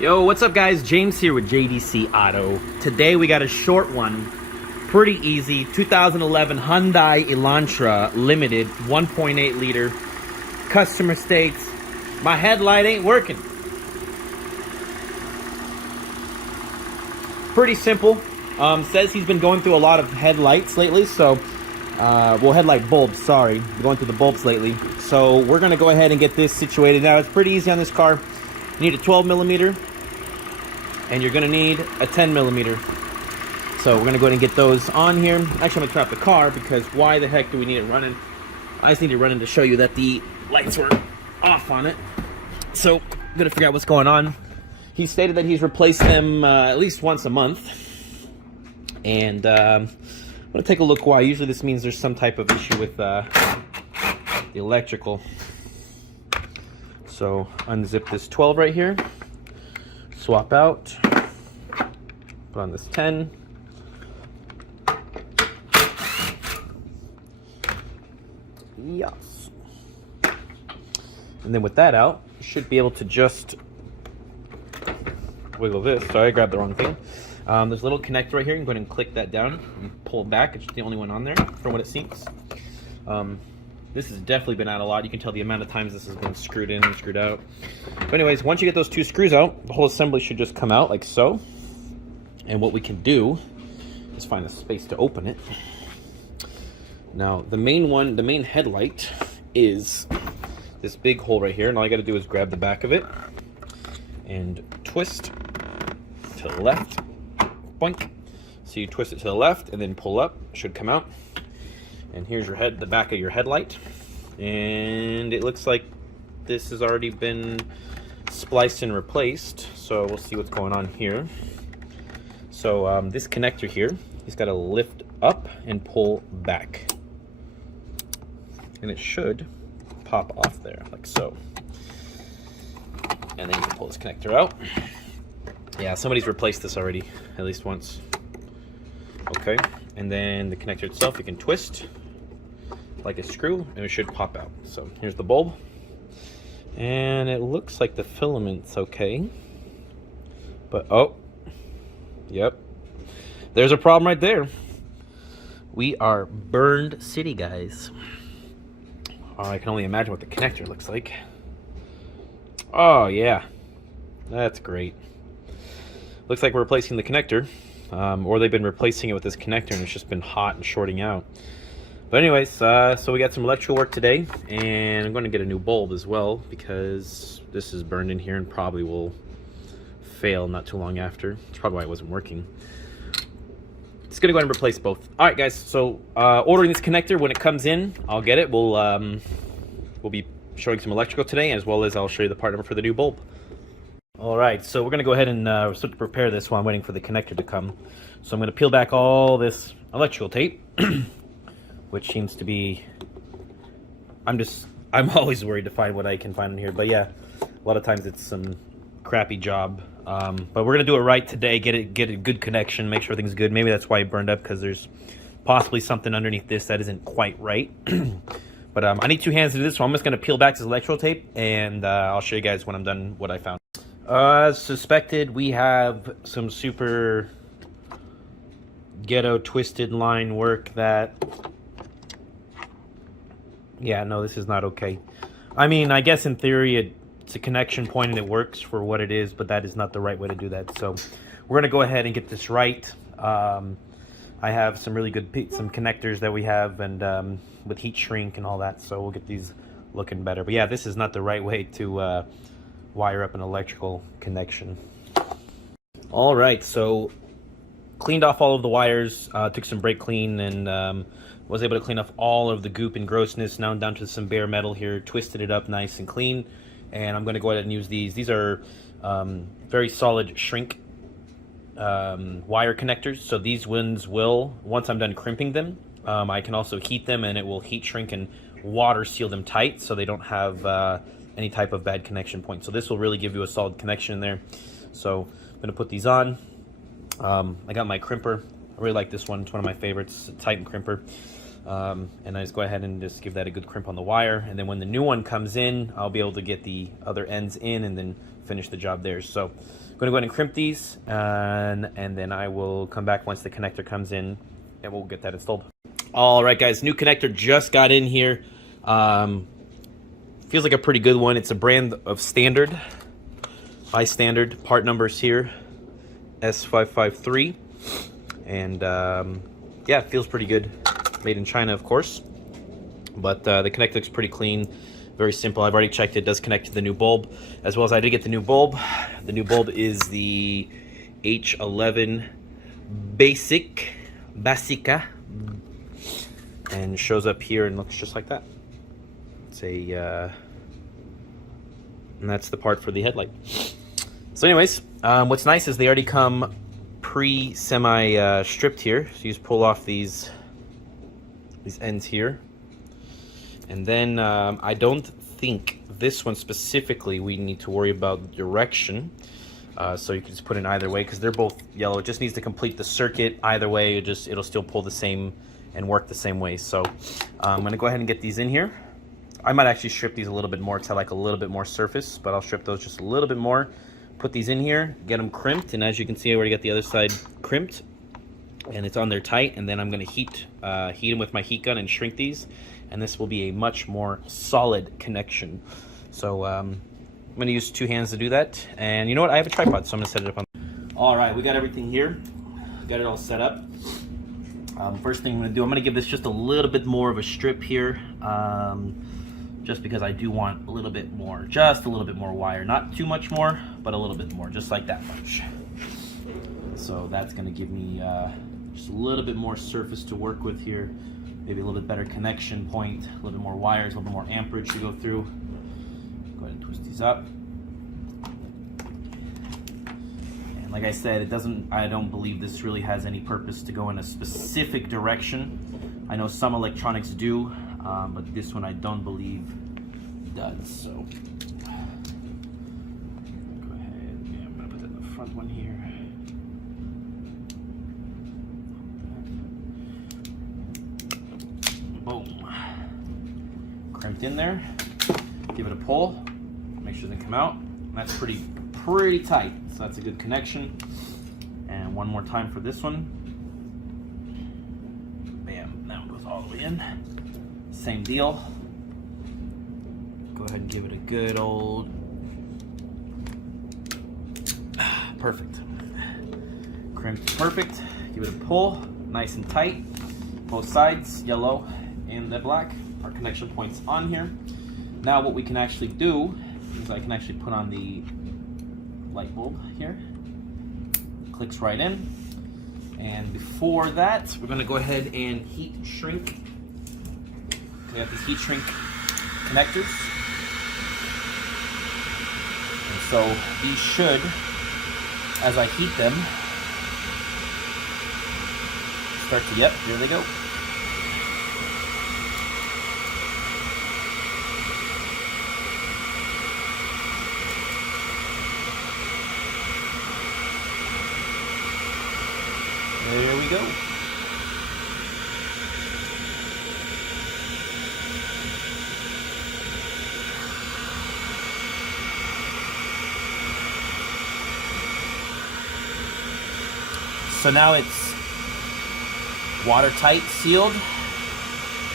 Yo, what's up guys? James here with JDC Auto. Today we got a short one, pretty easy, 2011 Hyundai Elantra Limited, 1.8 liter. Customer states, my headlight ain't working. Pretty simple. Says he's been going through a lot of headlights lately, so, headlight bulbs, sorry. Going through the bulbs lately. So we're gonna go ahead and get this situated. Now it's pretty easy on this car. You need a 12 millimeter. And you're gonna need a 10 millimeter. So we're gonna go ahead and get those on here. Actually, I'm gonna turn off the car because why the heck do we need it running? I just need it running to show you that the lights were off on it. So I'm gonna figure out what's going on. He stated that he's replaced them at least once a month. And I'm gonna take a look why. Usually this means there's some type of issue with the electrical. So unzip this 12 right here. Swap out, put on this 10. Yes. And then with that out, you should be able to just wiggle this. Sorry, I grabbed the wrong thing. There's a little connector right here. You can go ahead and click that down and pull it back. It's the only one on there from what it seems. This has definitely been out a lot. You can tell the amount of times this has been screwed in and screwed out. But anyways, once you get those two screws out, the whole assembly should just come out like so. And what we can do is find a space to open it. Now, the main headlight is this big hole right here. And all you got to do is grab the back of it and twist to the left. Boink. So you twist it to the left and then pull up. It should come out. And here's your the back of your headlight. And it looks like this has already been spliced and replaced. So we'll see what's going on here. So this connector here, he's got to lift up and pull back. And it should pop off there, like so. And then you can pull this connector out. Yeah, somebody's replaced this already, at least once. Okay, and then the connector itself, you can twist like a screw and it should pop out. So here's the bulb. And it looks like the filament's okay. But, oh, yep. There's a problem right there. We are burned city, guys. Oh, I can only imagine what the connector looks like. Oh, yeah. That's great. Looks like we're replacing the connector. Or they've been replacing it with this connector and it's just been hot and shorting out. But anyways, so we got some electrical work today, and I'm going to get a new bulb as well because this is burned in here and probably will fail not too long after. That's probably why it wasn't working. It's going to go ahead and replace both. All right, guys. So ordering this connector when it comes in, I'll get it. We'll be showing some electrical today, as well as I'll show you the part number for the new bulb. All right, so we're going to go ahead and start to prepare this while I'm waiting for the connector to come. So I'm going to peel back all this electrical tape, which seems to be, I'm always worried to find what I can find in here. But yeah, a lot of times it's some crappy job. But we're going to do it right today, get a good connection, make sure everything's good. Maybe that's why it burned up, because there's possibly something underneath this that isn't quite right. But I need two hands to do this, so I'm just going to peel back this electrical tape, and I'll show you guys when I'm done what I found. As suspected, we have some super ghetto twisted line work that, yeah, no, this is not okay. I mean, I guess in theory it's a connection point and it works for what it is, but that is not the right way to do that. So we're going to go ahead and get this right. I have some really good connectors that we have, and with heat shrink and all that, so we'll get these looking better. But yeah, this is not the right way to wire up an electrical connection. All right, so cleaned off all of the wires, took some brake clean, and was able to clean off all of the goop and grossness. Now I'm down to some bare metal here, twisted it up nice and clean, and I'm going to go ahead and use these. These are very solid shrink wire connectors, so these ones will, once I'm done crimping them, I can also heat them, and it will heat shrink and water seal them tight so they don't have any type of bad connection point. So this will really give you a solid connection in there. So I'm going to put these on. I got my crimper. I really like this one. It's one of my favorites, a Titan crimper. And I just go ahead and just give that a good crimp on the wire. And then when the new one comes in, I'll be able to get the other ends in and then finish the job there. So I'm gonna go ahead and crimp these, and then I will come back once the connector comes in, and we'll get that installed. All right, guys, new connector just got in here. Feels like a pretty good one. It's a brand of Standard, high standard. Part numbers here, S553, and yeah, it feels pretty good. Made in China, of course, but the connector looks pretty clean. Very simple. I've already checked it. Does connect to the new bulb, as well as I did get the new bulb. The new bulb is the H11 Basica, and shows up here and looks just like that. It's a and that's the part for the headlight. So anyways, what's nice is they already come semi stripped here. So you just pull off these ends here. And then I don't think this one specifically we need to worry about direction. So you can just put in either way because they're both yellow. It just needs to complete the circuit either way. It'll still pull the same and work the same way. So I'm gonna go ahead and get these in here. I might actually strip these a little bit more because I like a little bit more surface, but I'll strip those just a little bit more. Put these in here, get them crimped, and as you can see, I already got the other side crimped, and it's on there tight. And then I'm gonna heat them with my heat gun and shrink these, and this will be a much more solid connection. So I'm gonna use 2 hands to do that. And you know what? I have a tripod, so I'm gonna set it up on. All right, we got everything here. Got it all set up. First thing I'm gonna do, I'm gonna give this just a little bit more of a strip here, just because I do want a little bit more, just a little bit more wire. Not too much more, but a little bit more, just like that much. So that's gonna give me just a little bit more surface to work with here. Maybe a little bit better connection point, a little bit more wires, a little bit more amperage to go through. Go ahead and twist these up. And like I said, I don't believe this really has any purpose to go in a specific direction. I know some electronics do, but this one I don't believe does. So go ahead, yeah, I'm gonna put that in the front one here. Boom. Crimped in there. Give it a pull. Make sure it doesn't come out. And that's pretty tight. So that's a good connection. And one more time for this one. Bam. Now it goes all the way in. Same deal. Go ahead and give it a good old. Perfect. Crimped perfect. Give it a pull. Nice and tight. Both sides, yellow and the black. Our connection points on here. Now what we can actually do is I can actually put on the light bulb here. Clicks right in. And before that, we're gonna go ahead and heat shrink. We have these heat shrink connectors. And so these should, as I heat them, start to, yep, here they go. There we go. So now it's watertight, sealed.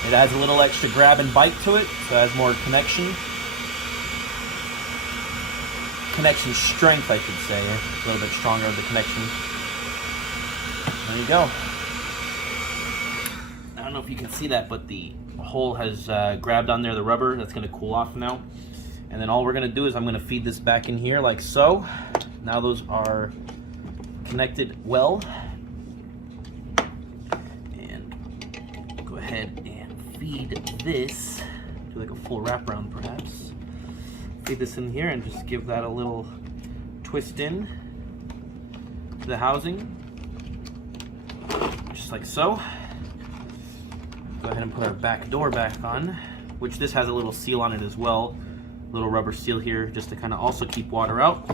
It adds a little extra grab and bite to it, so it has more connection strength, I should say. A little bit stronger of the connection. There you go. I don't know if you can see that, but the hole has grabbed on there, the rubber. That's going to cool off now. And then all we're going to do is I'm going to feed this back in here like so. Now those are connected well. And go ahead and feed this. Do like a full wraparound perhaps. Feed this in here and just give that a little twist in to the housing. Just like so. Go ahead and put our back door back on, which this has a little seal on it as well. Little rubber seal here just to kind of also keep water out.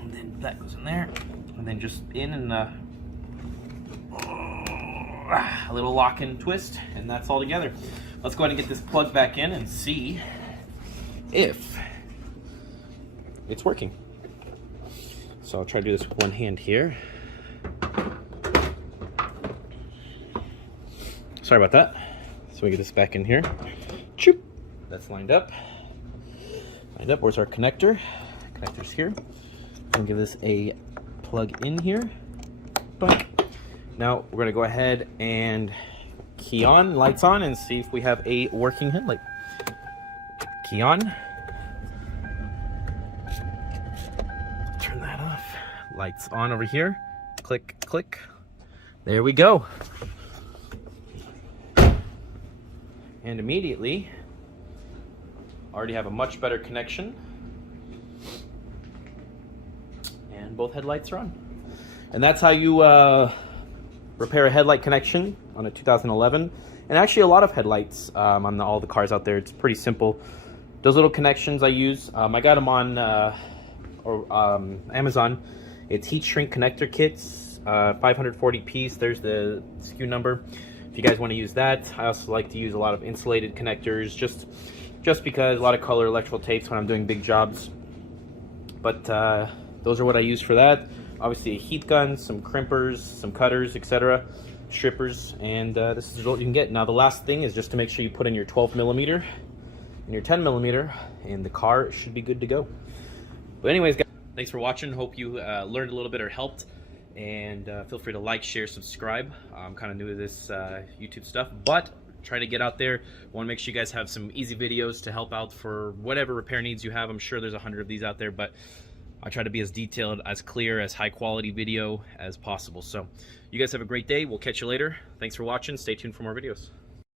And then that goes in there. And then just in and a little lock and twist, and that's all together. Let's go ahead and get this plug back in and see if it's working. So I'll try to do this with one hand here. Sorry about that. So we get this back in here. Choop. That's lined up. Lined up. Where's our connector? Connector's here. I'm gonna give this a plug in here. Bunk. Now we're gonna go ahead and key on, lights on, and see if we have a working headlight. Key on. Turn that off. Lights on over here. Click, click. There we go. And immediately, already have a much better connection. And both headlights are on. And that's how you repair a headlight connection on a 2011. And actually a lot of headlights on all the cars out there. It's pretty simple. Those little connections I use, I got them on Amazon. It's heat shrink connector kits, 540 piece. There's the SKU number. If you guys want to use that. I also like to use a lot of insulated connectors, just because a lot of color electrical tapes when I'm doing big jobs. But those are what I use for that. Obviously a heat gun, some crimpers, some cutters, etc., strippers, and this is what you can get. Now the last thing is just to make sure you put in your 12mm and your 10mm, and the car should be good to go. But anyways, guys, thanks for watching. Hope you learned a little bit or helped. And feel free to like, share, subscribe. I'm kind of new to this YouTube stuff, but try to get out there. Want to make sure you guys have some easy videos to help out for whatever repair needs you have. I'm sure there's 100 of these out there, but I try to be as detailed, as clear, as high quality video as possible. So you guys have a great day. We'll catch you later. Thanks for watching. Stay tuned for more videos.